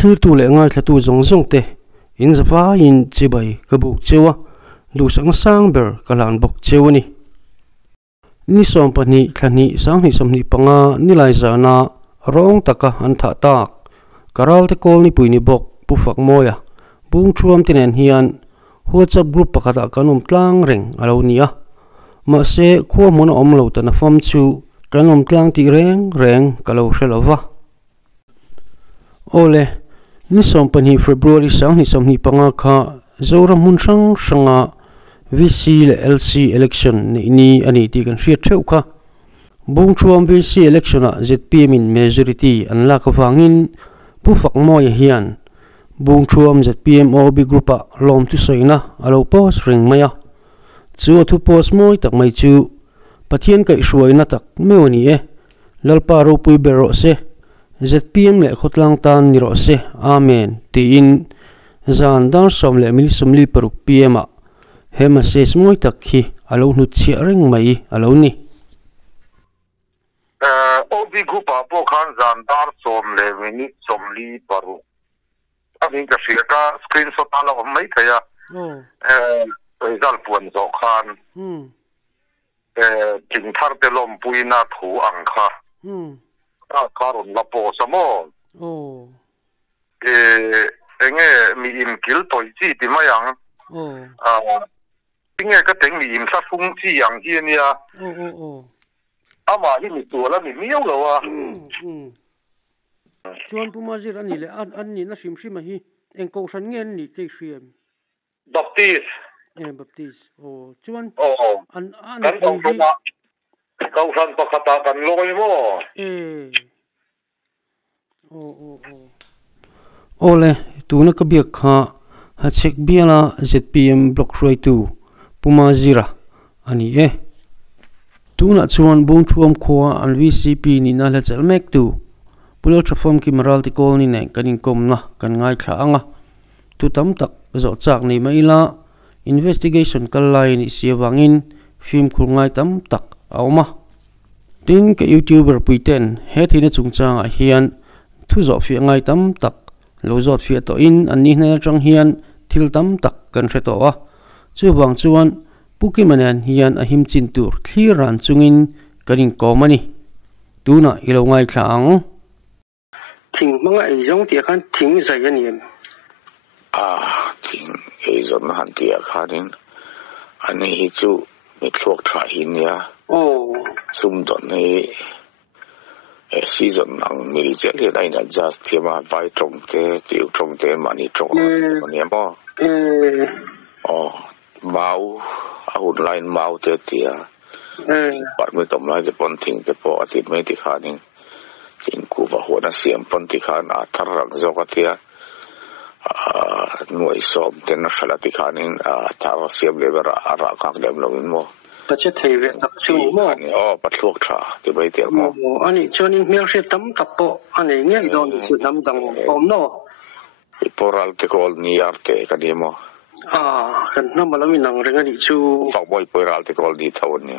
thlir tu le ngai thla tu zong zong te in zawa in chibai ka buk chewa lu sang sang ber kalan bok chewani ni som pani thani sang ni somni panga ni lai zana rong taka an tha tak karal te kol ni puini bok pufak moya bung thuam tinen hian WhatsApp group pakata kanum tlang reng alo nia ma se khuwa mon omlo tana fam chu kanum tlang ti reng kalo hrelowa ole ni som pani February sang ni somni panga kha zora mun sanga VC le LC election ni ani ti kan hriat theu kha bung thuam VC election a ZPM in majority an la ka wangin pufak moya hian bung thuam ZPM OB group a lom tu soina alo post ring maya chu thu post moi tak mai chu pathian kai hruaina tak mewani e lalpa ro pui bero se ZPM le khotlang tan ni ro se amen ti in zan dar som le mil sumli paruk PM a hema se moi tak khi alo nu chi reng mai alo ni OB group a po khan zan dar som le mini somli paruk amin ka shika screenshot ala mai thaya result puan zo khan ting thar te lom puina thu ang kha karon la po samo enge mi im kil toi chi ti mayang pinge ka teng mi im sa fung chi yang hi nia ama hi mi tu la mi miau lo wa chuan pumazir ani le an ni na sim sim hi engko san ngen ni ke hriam baptist chuan an kan kau san pakata kan loi mo ole tuna ka biak kha ha check biala ZPM block roi tu pumazira ani tuna chuan bung thuam khuwa an VCP ni na la chelmek tu pulo trafom ki maral ti kol ni ne kanin komna kan ngai thla anga tu tam tak zo chak nei maila investigation kallai ni siawangin film khurngai tam tak awma tin ka YouTuber puiten he thina chungchanga hian thu zo fi ngai tam tak lo zot fi to in an ni na tang hian thil tam tak kan hreto a chu bang chuan puki manan hian a him chin tur thliran chungin kanin komani tuna ilo ngai thlang挺mga izong ti kan挺zayan yen挺izong han ti khanin ani hi chu mi thlok thra hin ya sum don ni season ang mil zel he dai na just thema vai trong te tiu trong te mani trong ni mo mau outline mau te tia par mi tom lai de pon thing te po ati me ti khanin tin ku ba ho na siam pon ti khan a thar rang zo ka tia nuai som ten na shala ti khanin thar siam le ra ra ka dem lo mo pache thei ve tak chu mo patlok tha ti bai te mo ani chonin mel se tam tak po ani nge don su nam dang pom no iporal te kol ni arte ka di mo kan na malami nang renga ni chu fa boy poral te kol di thawon ni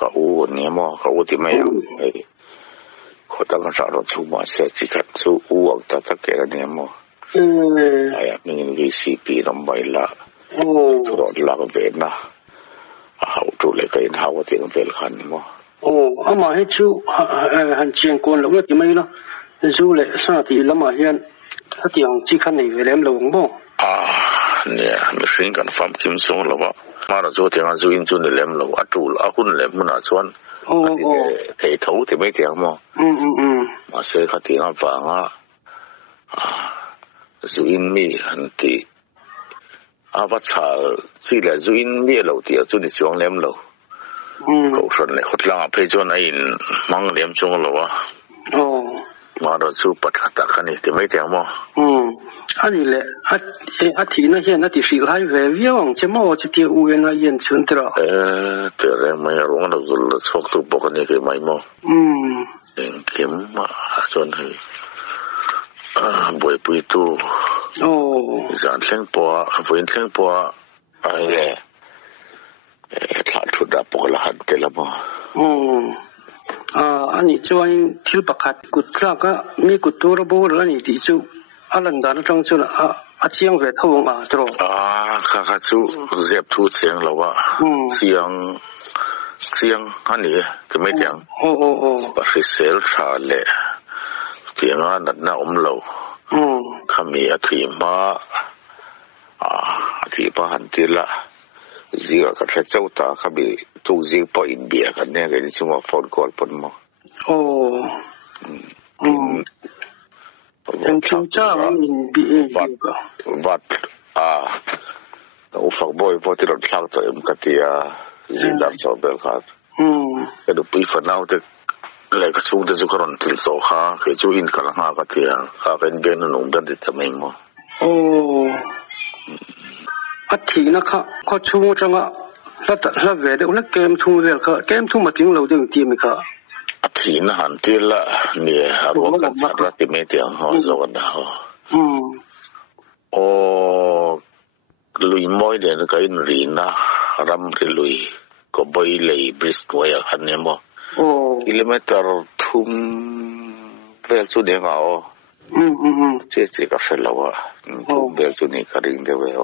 ka u ni mo ka u ti mai ko ta ma sa ro chu ma se chi khat chu u ang ta ta ke ni mo aya mi ni VCP ram bai la ro la ko ve na how to le ka in how ti vel khan ni mo ama he chu han chiang kon lo ti mai na zu le sa ti lama hian tiang chi khan nei velem lo mo ne mi hring kan fam kim song lo ba mara zo tiang zu in chu ne lem lo atul a hun lem na chuan thei thau ti mai tiang mo ma se kha ti nga wa nga zu in mi han ti ava chal chi le zu in mi lo ti chu ni chuang lem lo ko san le khotlang a phei chuan a in mang lem chung lo wa mara chu pathata khani ti mai tiang mo ani le a thi na hian a ti hril hai ve viawang chemo chi ti u na yen chun tra te re mai rong na zul chok tu bok ni ke mai mo en kim ma chon hai boi pui tu zan thleng po voin thleng po ai le thla thu da pok la han te la mo อันนี้จวนทิลปักขัดกุดคลาก็มีกุดตัวระบบแล้วนี่ที่จูอันนั้นด้านตรงจุดอาเชียงเวทวงตรงข้าจูเจ็บทุเสียงแล้วว่าเสียงอันนี้ก็ไม่จังบริเซลชาเล่เสียงอันนั้นน่าเราข้ามีอธิมาหันทีละziga ka thachau ta khabi tu zig po india kan ne ga ni chuma phone call pon mo en chu cha in bi wat u fak boy po ti ro thak to em ka ti zing dar chaw bel khat ke do pi fa nau te le ka chung te chu karon til so kha ke chu in kala ha ka ti kha ben ben no ben ti tamai moอัฐินะคะเขาชูจังอ่ะแล้วเวทแล้วเกมทุ่งเวลค่ะเกมทุ่งมาถึงเราได้ตีมั้ยค่ะอัฐินะหันที่ละเนี่ยรวมกันสักระติเมตยังหัวโซกันดาวโอ้ลุยมอยเดนก็อินรีนะรำริลุยก็ไปเลยบริสต์ไว้หันเนี่ยมั้งกิโลเมตรทุ่มเวลสุดเดียงเอาเจ๊ก็เฟลแล้วอ่ะทุ่มเวลสุดนี้ก็ริงเดียวเอ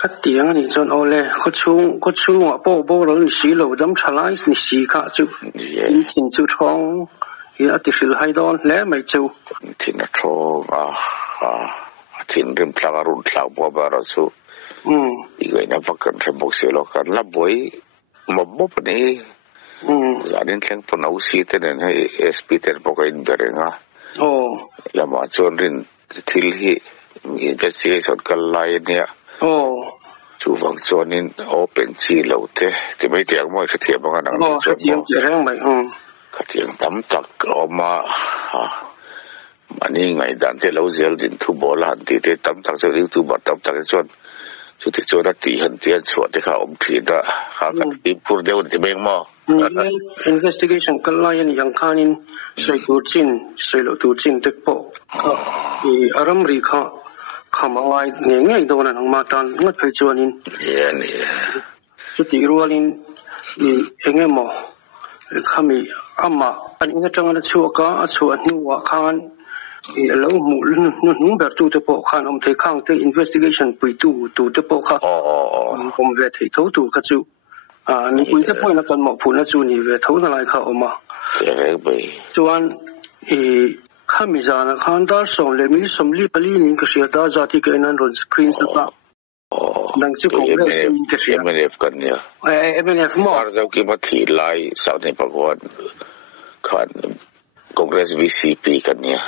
คัดเตียงนี่จนเอาเลยเขาชูว่าป้แล้วนี่สีเหลาดำชะลายนี่สีข้าจุทินจุท้องอีอาทิตย์ละให้ดอนแล้วไม่จุทินท้องทินริมพลางรุ่นพลางบัวบาราสุอีกไอ้นับฟังกันระบบเสียโลกันลับบ่อยมาบ่ปนี่จานินเลี้ยงปนเอาสีเตนให้เอสพีเตนปกอินเบรงอ่ะแล้วมาจนรินทิลฮีinvestigation กันไล่เนี่ยจูฟังจอนินโอเปนซีเหล่าเต้ที่ไม่เที่ยงมั่วเที่ยงบางอันนั้นจนมั่วเที่ยงไหมเที่ยงตั้มตักออกมามันนี่ไงดันที่เราเจอดินทุบอลหันที่ตั้มตักเจอดินทุบอลตั้มตักจนสุดที่จนนัดตีหันเตียนสวดที่เขาอมทีน่ะเขากันที่พูดเดียวที่เบ่งมั่วinvestigation กันไล่ยังข้านินใส่ตัวจินใส่เหล่าตัวจินเด็กโปก็อารมณ์รีข้าคำอะไรง่ายๆโดนนั่งมาตันงัดไปจวนินสุดที่รัวนินเองมั้งข้ามีอามาอันนี้จังนั้นชัวก้าชัวนิวข้านแล้วหมู่นุ่งแบบตัวเด็กโปข้านอมเทข้างเท investigation ไปตัวเด็กโปข้าผมเวทีทั่วตัวก็จูนี่คุยจะพูดนักการเมืองพูดนะจูนี่เวทเท่านั้นเขาออกมาจวนข้ามีจานะข้าด้านส่งเลยมีสมรีปลีนี่ก็เสียดาจากที่เกิดนั้นรอนสกรีนสุดละดังที่คงเรื่องนี้ก็เสียMNF กันเนี่ยMNF มั้งเราจะกี่มาทีไล่สาวในประกวดขันคอนเกรส VCP กันเนี่ย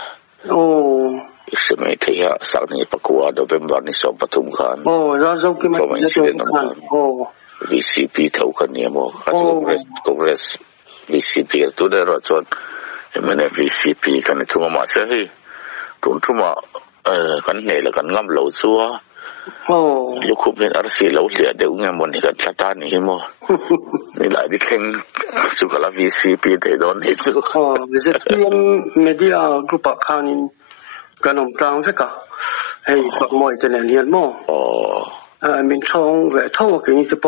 ใช่ไหมที่สาวในประกวดโดยเป็นบริษัทปทุมขันเราจะกี่มาทีขันVCP เท่ากันเนี่ยมั้งคอนเกรส VCP ตัวเดียวจนMNF VCP กันทุ่มมาเสียให้ทุ่มมากันเนี่ยแล้วกันงับเหลาซัวลูกคุปเป็นอาร์ซีเหลาเสียเดี๋ยวงานวันนี้กันชาตานี่มั้งนี่หลายที่แข่งสุขลา VCP แต่โดนเหตุZPM Media Group ข้านินกันอมกลางเฟก้าให้ฝักมวยแต่เนี่ยเรียนมั้ง民众为头给你这包，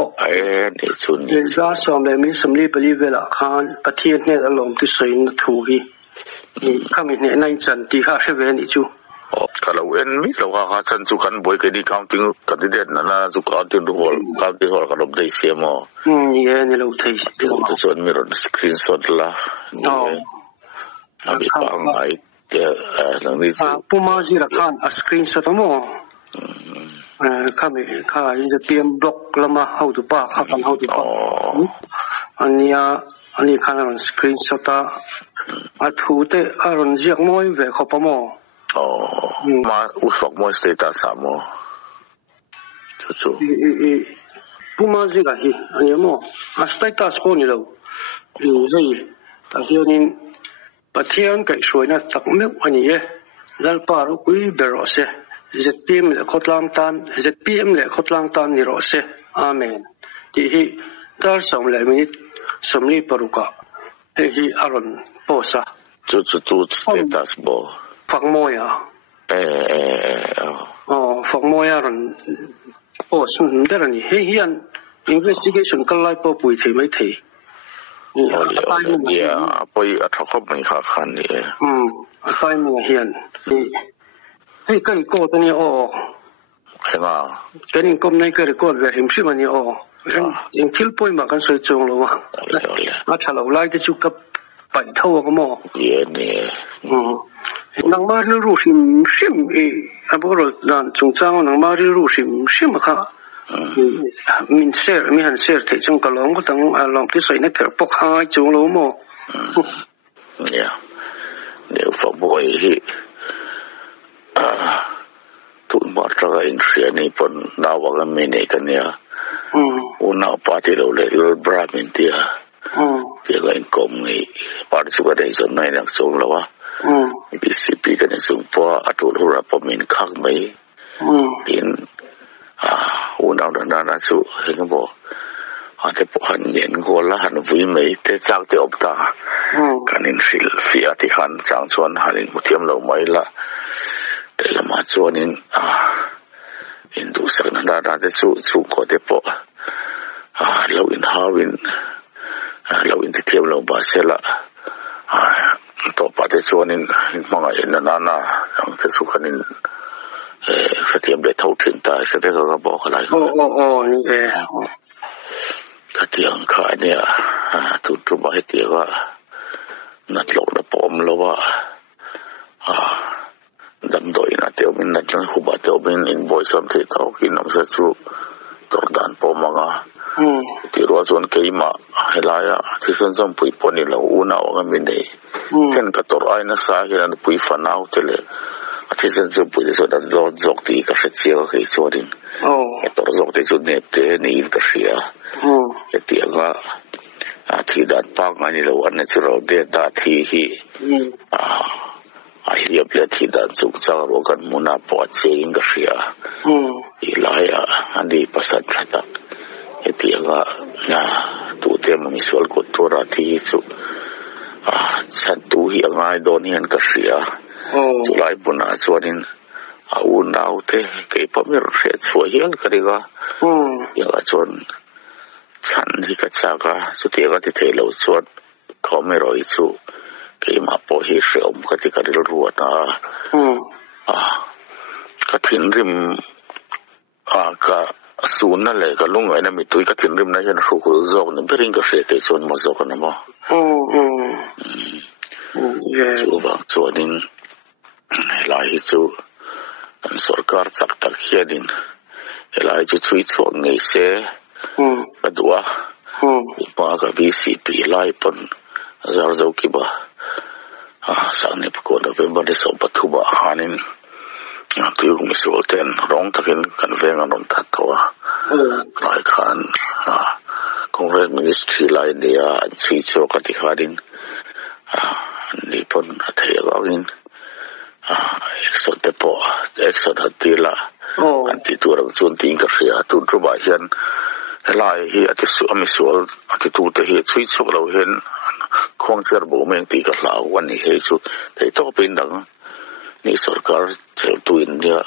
人家上来没什么理不理为了，看白天那个龙的水那土的，看明年那一阵地下是为你就。kalau ini kalau akan cukan boy ke di counting kandidat nana cuka counting hall kalau dari siapa? Iya ni lalu tadi. Itu soal mirror screenshot lah. Ambil pangai dia nanti. Pumaji lah kan screenshot mo. kami ini PM blok lama how to pa kapan how to pa ani kan on screenshot atu te aron jiak moi ve khopa mo ma usok moi status mo chu puma jiga hi ani mo status ko ni lo hei ta hianin pathian kai suina takmek ani e lalpa ro kui berose ZPM le khotlang tan ni ro se amen ti hi tar som le minute somli paruka hi aron posa chu status bo fakmoya fakmoya ron pos nderani hi hian investigation kalai po pui thei mai thei tai mi ya poi athakop mai kha khan ni tai mi hian hei kan ko tani o khenga kanin kom nai ka record ver him shimani o in thil poi ma kan soi chong lo wa a thalo lai te chu ka pai tho ko mo ye ne nang ma ru shim shim aboro dan chung chang nang ma ru shim shim kha min ser mi han ser te chung ka long ko tang long ti soi na ter pok hai chung lo mo ya ne fa boy hi tu ma tra in sia ni pon na wa ga me ne kan ya una party lo le bra min tia tia ga in kom ngi par chu ga dei zon nai nak song lo wa BCP kan sung po atul hura po min khang mai in una na na chu heng bo ate po han yen go la han vui mai te chak te op ta kan in fil fi ati han chang chuan halin muthiam lo mai la te la ma chuan in in du sak na da te chu ko te po lo in hawin lo in te thiam lo ba sela to pa te chuan in manga in na ang te su kan in fatiam le thau thin ta se te ga bo khala ni katiang kha ne tu ba he ga nat lo na pom lo wa dam doi na te min na tlan khu ba te min in boy sam the ka ki nam sa chu tor dan pom nga ti ro zon ke ma helaya thi san sam pui poni lo una wa min dei ten ka tor ai na sa hi na pui fa nau te le thi san sam pui so dan lo jok ti ka se chiao ke chorin tor jok te chu ne te ni in ka sia ti ga thi dan pa nga ni lo an chu ro de da thi hi ahli apla thi dan chu cha ro kan muna po che in ka sia ilaya andi pasat thata ti ga na tu te mi sol ko tora thi chu chan tu hi angai don hian ka sia chulai buna chuanin au nau te ke pamir se chua hian kariga ya chon chan hi ka chaga chu te ga ti thelo chuan khomeroi chu ke ma po hi se om ka ti karil ruata ka thin rim ka suna le ka lungai na mi tui ka thin rim na hian ru hu zok ni bering ka se te chon mo zok na mo chu ba chuanin lai chu an sarkar chak tak hianin helai chu chui chuak ngei se adua pa ka BCP lai pon zar zo ki ba sang ne ko November de so pathuba hanin tu mi so ten rong takin kan veng anon thakwa lai khan Congress Ministry lai dia an chui chu ka ti hadin ni pon athai gawin exot te po exot hatila anti turang chun ting ka ria tu ba hian helai hi ati su amisol ati tu te hi chui chok lo hen khong cher bo meng ti ka lau wan ni he chu te to pin dang ni sarkar chel tu india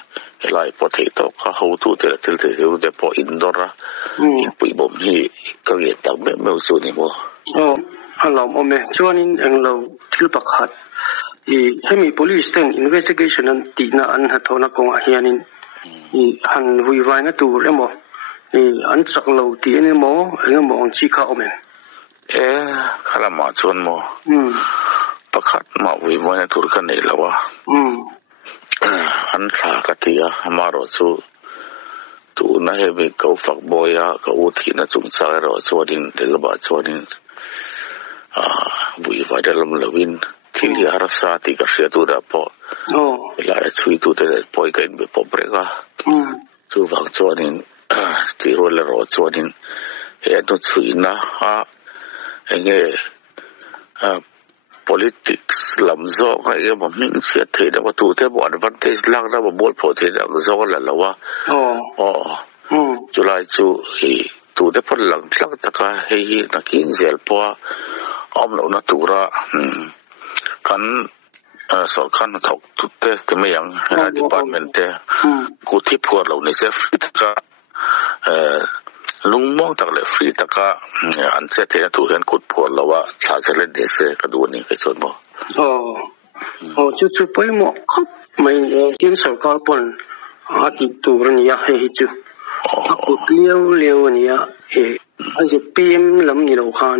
helai po the to ka ho tu te tel te te po indora in pui bom hi ka ge ta me me su ni mo hello me chuanin englo thil pakhat hemi police ten investigation an ti na an hathona kong a hianin han vui vai na tur emo an chak lo ti ene mo engemo ang chi kha omen khala ma chon mo pakhat ma vui vai na tur kan nei lawa an tha ka tia amaro chu tu na hemi ko fak boya ka u thi na chung cha ro chuanin delba chuanin vui vai da lam lawin thili arasa ti ka sia tu da po la chui tu te poi ka in be po brega chu wang chuanin ti ro le ro chuanin he no chui na ha enge politics lamzo ka ge ba min sia the da tu te bo advantage lang da bo bol pho the da zo la lawa July chu hi tu te pon lang tlang taka he na kin zel po om lo na tura kan so kan thok tu te me yang department te ku thi phur lo ni se ka lungmo ตักเลยฟรีตักก็อันเสร็จที่ถูกเรียนขุดพลแล้วว่าชาเซเลนเดสก็ดูนี่เคยสอนบ่จุดไปหมดครับไม่กินสกอร์ปนติดตัวนี่ให้จุดขุดเลี้ยวนี่อาจจะเปลี่ยนลำนี่เราคัน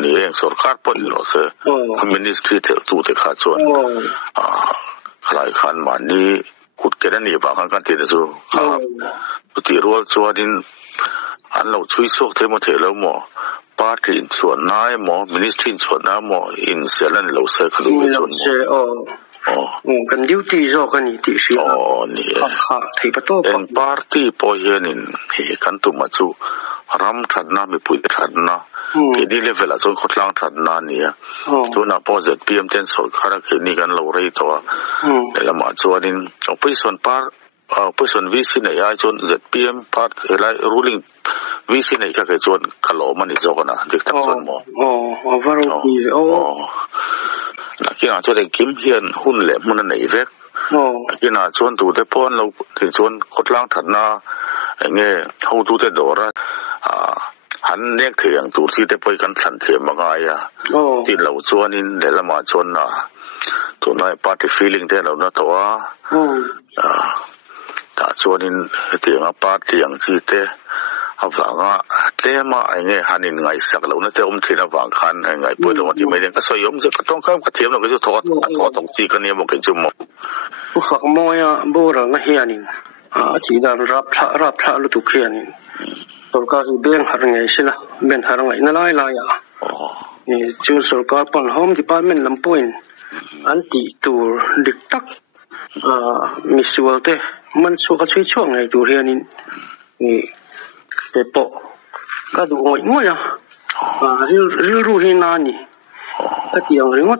นี่เองสกอร์ปนเราเสียมินิสทรีเทลตัวที่ขาดส่วนใครคันมันนี่ขุดแค่นั้นนี่บางครั้งกันที่จะสู้ครับปฏิรูปส่วนนี้อันเราช่วยส่งเทมเทแล้วหมอปาร์ตี้ส่วนน้อยหมอมินิสทรีส่วนน้อยหมออินเซลันเราเสียคือไม่ส่วนหมอกันดิวตี้จอกันนี่ที่สินี่เป็นปาร์ตี้พอเห็นนี่กันตุมาจูรำทัดน้าไม่พูดทัดน้าแค่นี้เลเวลส่วนคนล่างทัดน้าเนี่ยตัวน่าพอจะพีเอ็มเทนสอดขาแค่นี้กันเราเรียกตัวแล้วมาจวนนี้เอาไปส่วนปาร์ไปส่วนวิสิเนี่ยย้ายจน ZPM พาร์ทอะไร ruling วิสิเนี่ยก็คือจนขลุ่มมันอีกจอกันนะเด็กทั้งส่วนหมอวารุณีนักกินอาจจะได้กิมเฮียนหุ่นเหล่มันนั่นเองนักกินอาจจะดูแต่พอนเราถึงจนคนล่างถัดหน้าอย่างเงี้ยเขาดูแต่ดอระหันเรียกเถียงตูที่ได้ไปกันสันเทียมมาไงที่เราจวนนี้เดี๋ยวเรามาจนตัวน้อยปาร์ตี้ฟีลิ่งที่เราเนาะตัวแต่ส่วนนี้เตียงปาร์ตี้อย่างที่เตะฟังเตะมาไอ้เงี้ยฮันนี่ไงสักเราเนี่ยเตะที่เราฟังคันไอ้ไงพูดตรงที่ไม่ได้ก็สยมจะต้องข้ามกระเทียมเราก็จะทอดตรงจีกันเนี่ยมันก็จะหมดฝักมอยโบราณเฮียนี่จีดานรับพระลุตุเฮียนี่ตัวก็คือเบนหารงไงใช่ไหมเบนหารงไงนั่นไล่นี่จูสุรการปนโฮมดีพาร์ตเมนต์ลำพูนอันที่ตัวดิกตักมิสวอลเต้มันสุขช่วยไงตัวเรียนนี่เด็กปอก็ดูง่ายรู้เห็นนั่นนี่ก็ที่อย่างเรื่องว่า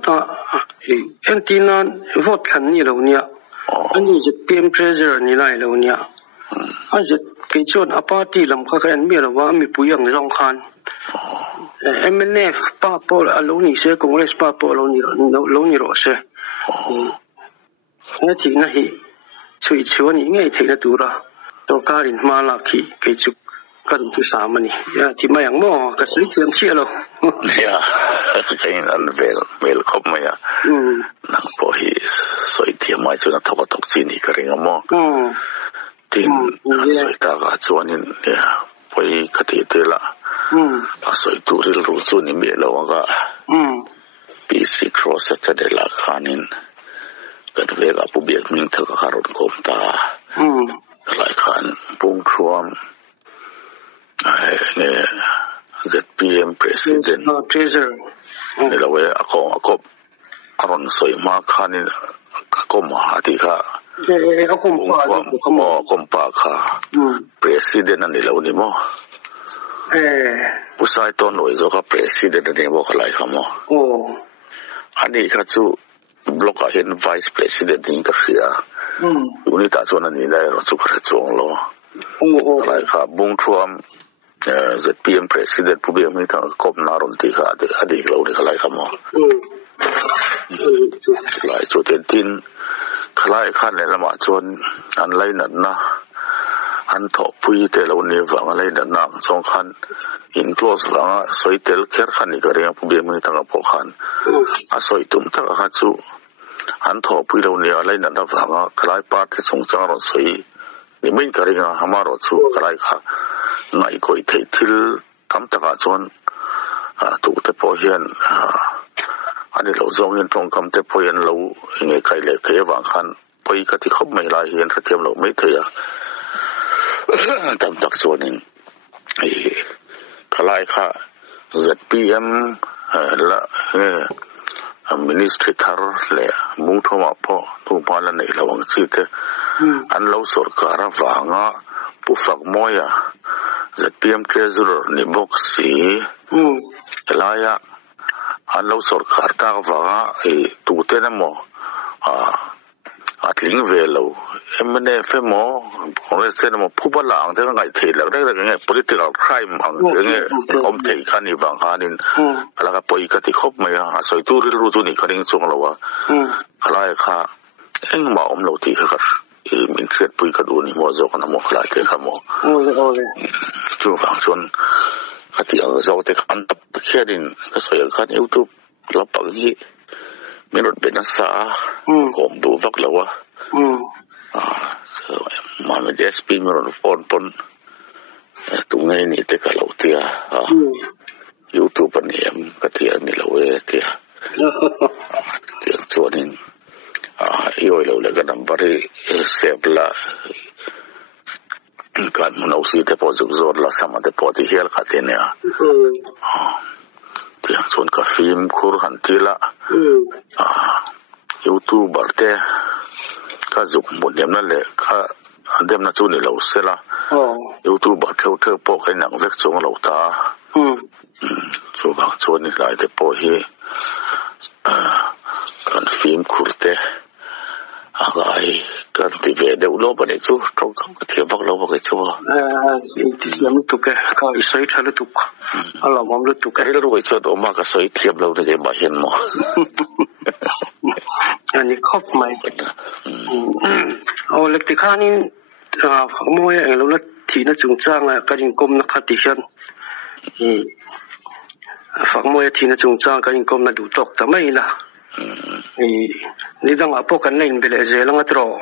เอ็นที่นั่นวอดขันนี่เราเนี่ยอันนี้จะเป็นเพรสเซอร์นี่ไรเราเนี่ยอันจะกิจวัตรอาปาร์ตี้ลำข้ากันมีเราว่ามีผู้ยังรองคันMNF ป้าปอลอาลูนี่เสียคงเรสป้าปอลอาลูนี่รอเสียงั้นที่นั่นฮีช่วยชวนนี่ไงที่นั่นตัวละตัวการินมาลักที่กิจการที่สามัญนี่ที่ไม่ยังมั่วก็สุดที่ยังเชี่ยวเนี่ยก็ยังอันเวลครบไหมนักพอฮีสวยที่ไม่ชวนทับตกจีนี่ก็เรื่องมั่วที่สวยตากาชวนนี่เนี่ยไปคดีเตละสวยตัวที่รู้ส่วนนี้เมื่อเราก็ปีสิครอสจะได้ละคานินกันเวลาผู้เบียดมิงเธอก็คารถคมตาหลายคันปุ่งชวมเนี่ย ZPM President นี่เราเว้ยอากบอารมณ์สวยมากคันนี่ก็มาที่ค่ะปุ่งชวมกมปาค่ะ President นั่นนี่เราเนี่ยมั้งผู้ชายตัวหน่วยจะก็ President นั่นเองบอกอะไรครับมั้งอันนี้ค่ะจู่บล็อกเห็น Vice President นี่ก็เสียอยู่ในตาส่วนนี้ได้เราสุขระจงโลอะไรครับบุ้งชวมZPM President ผู้เบียมีทางกบนารนติค่ะอดีตเราเนี่ยอะไรครับมั้งหลายจุดเด่นคล้ายขั้นในละหมาดชนอันไรนั่นนะอันถอพุยแต่เราเนี่ยฟังอะไรนั่นนะสองขั้นอินคลอสฟังสวยเตลเคร์ขันนี่ก็เรียกผู้เบียมีทางพอขันสวยตุ้มทักฮัตสุอันถอพุยเราเนี่ยอะไรนั่นนะฟังคล้ายปาร์ที่สงจังรสวยนี่ไม่ก็เรียกฮามารถสุคล้ายค่ะนายก็อิทธิลทำตะการชนถูกแต่พอเห็นอันนี้เราส่งเงินตรงคำแต่พอเห็นเราเงี้ยใครเล็กเทียบางคันไปก็ที่เขาไม่ลายเห็นเทียมเราไม่เทียตามตักส่วนนึงคล้ายค่ะ ZPM ละมินิสทรีทาร์เลยมุ่งทว่าพอทุกบ้านละในระหว่างชีวิตอันเราสรการฟังผู้ฟังมวยZPM Treasurer นี่บอกสิลายอันเราสรการตากฟังตัวเต้นมั้งอัดลิงเวลMNF มั้งของเราเส้นมั้งผู้บริหารที่ก็ไงเที่ยวได้ก็ไง political crime อันเงี้ยอมเที่ยขันนี่บางคันนี่แล้วก็ไปก็ที่ครบไหมสวยตัวรู้ตัวนี่ก็เรื่องส่งเราว่าคล้ายค่ะเอ็งมาเราที่เขา mình thuyết bùi cả đủ ni mua dầu nó mua lại thế không mua chú phẳng xuân cái tiếng dầu thì ăn tập kia đi cái sợi khăn YouTube lắp bằng gì mình đột biến xa gồm đủ vắc lâu mà mình DSP mình đột phone pon tụng ngay ni thế cả lâu tia YouTube anh em cái tiếng ni lâu tia tiếng chuan in yêu lâu lại cái number save là kan mau si te po zor la sama te po ti hel kha te ne ti chuan ka film khur han tila YouTuber te ka zuk mon dem na le kha dem na chu ni lo se la YouTuber theu po kai nang vek chung lo ta chu ba chuan ni lai te po hi kan film khur te ai kan ti ve de ulo ba de chu trong không có thiệp bạc lâu cái chu thì làm tu cái soi thà tu ala mom tu cái rồi chu đó mà cái soi thiệp lâu de ba hiền mo anh khóc mày ô lịch thì khanin moi anh lâu thì nó chung trang là cái công nó khát tiền phẳng moi thì nó chung trang cái công nó đủ tốc tao mấy là ni dang apo kan lain bele je lang atro